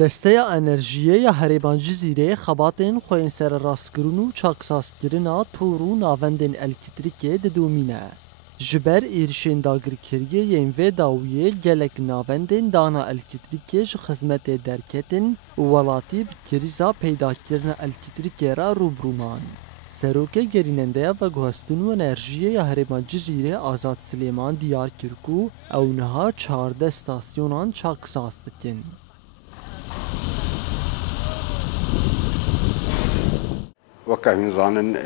دەستەیە ئەنەرژیە یا هەرێبان جزیرێ خەباتên xwên serrastkirin û çaksazkirina tor û navendên elektrîkê didûmîne. Ji ber êrişên dagirkeriyê yên vê dawiyê gelek navendên dana elektrîkê ji xizmetê derketin û welatî bi krîza peydakirina elektrîkê re rûbirû man. Serokê gerînendeya veguhestin û enerjiyê ya Herêma Cizîrê Azad Silêman diyar kir ku ew niha 14 stasyonan çaksaz dikin. وكا زانن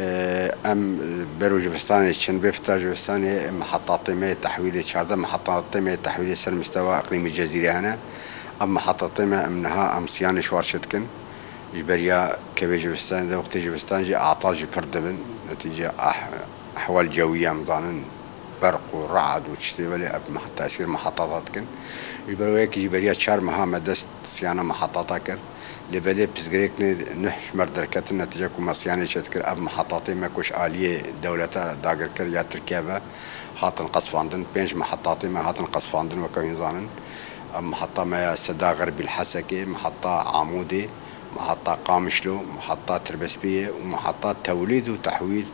ام بروجستان شن بفتاجستان محطات ما تحويل شارده محطات ما تحويل سر مستوى اقليم الجزيره هنا ام محطات ما امنها ام صيانه شوارشتكن جبريا كبجستان ده وقت جبستان جي اعطال جبردبن نتيجه احوال جويه مزانن برق ورعد وتشتغل محطات تاثير محطاتكن جبريا شار مها مدست صيانه محطاتك لبلي بزغريك نحش مردركت النتيجة كما صيانة شتكر أب محطاتي ما كوش آلية دولتا داغركر يا تركيا هاتن قصفاندن بينش محطاتي ما هاتن قصفاندن وكوين زانن محطة ما سدا غربي الحسكي محطة عمودي محطة قامشلو محطة تربسبية ومحطة توليد وتحويل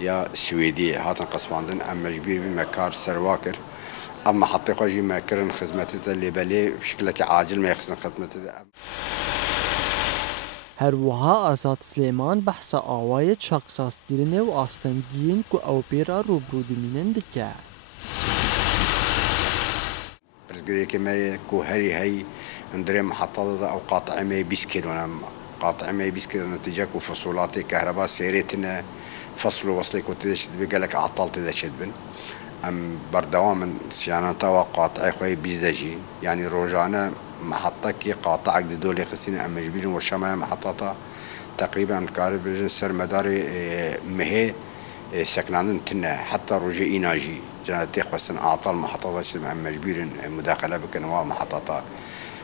يا سويدية هاتن قصفاندن أما جبير بمكار سرواكر أما محطة خوجي ما كرن خدمتي اللي بلي بشكل عاجل ما يخزن خدمتي هەروەها ئازاد سلێمان بەحسە ئاوایە چاکسازکردنê û astengiyên ku ew pê re rûbirû dimînin dike. Pirsgirêkê me yê ku herî hey hundirê miheta de ew qatî me 20 kilo qatî me 20 kilo netîce ku fesolatê kehreba sêrê tune fesl û weslê ku tê dibe gelek etal tê de çêdibin. Em berdewamın siyanata ve qatî xwe bîzde jî yanî rojane محطة كي قاطع دولي خسينا أما جبيرن وشمايا محطة تقريبا كارب سر مداري مهي سكنان تنا حتى رجع إناجي جناتي خصن أعطال محطة أما جبيرن مداخلة بكنوا محطة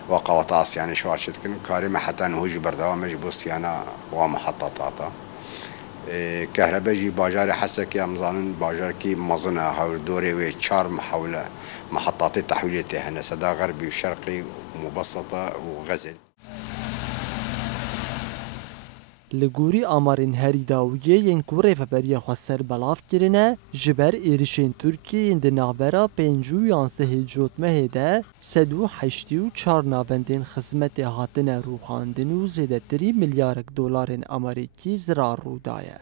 وقواطاس يعني شو عشت كن كارم حتى نهوج بردوا مجبوس يعني ومحطة كهرباء جي باجار حسك يا مزانن باجار كي مزنا هاور دوري وشار محاولة محطات تحويلية هنا سدا غربي وشرقي ومبسطة وغزل لگوری آمارین هری داویه ین کو ریفبریه خو سر بلاف کرنه جبر ایرشین ترکیه د نابرا 511 جوتمه ده 184 نابندین خدمت هاتنه روخاندن و زیادتری میلیارد دلار آمریکی زرار رودایه.